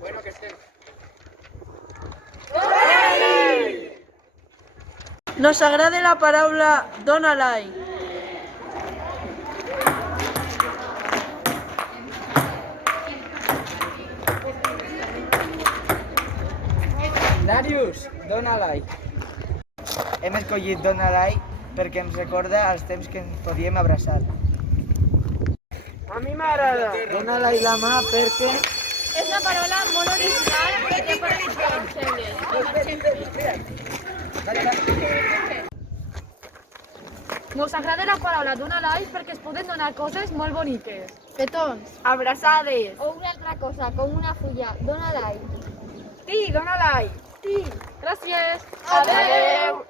Bueno, que estem. Nos agrada la paraula dona-like. Darius, dona like. Hem escollit Dona Like perquè ens recorda els temps que ens podíem abraçar. A mi m'agrada. Dona Like la mà perquè... És una paraula molt original i té paraules Nos agrada la paraula donar like perquè es poden donar coses molt boniques. Petons. Abraçades. O una altra cosa, com una fulla. Dona like. Sí, dona like. Sí. Gràcies. Adeu.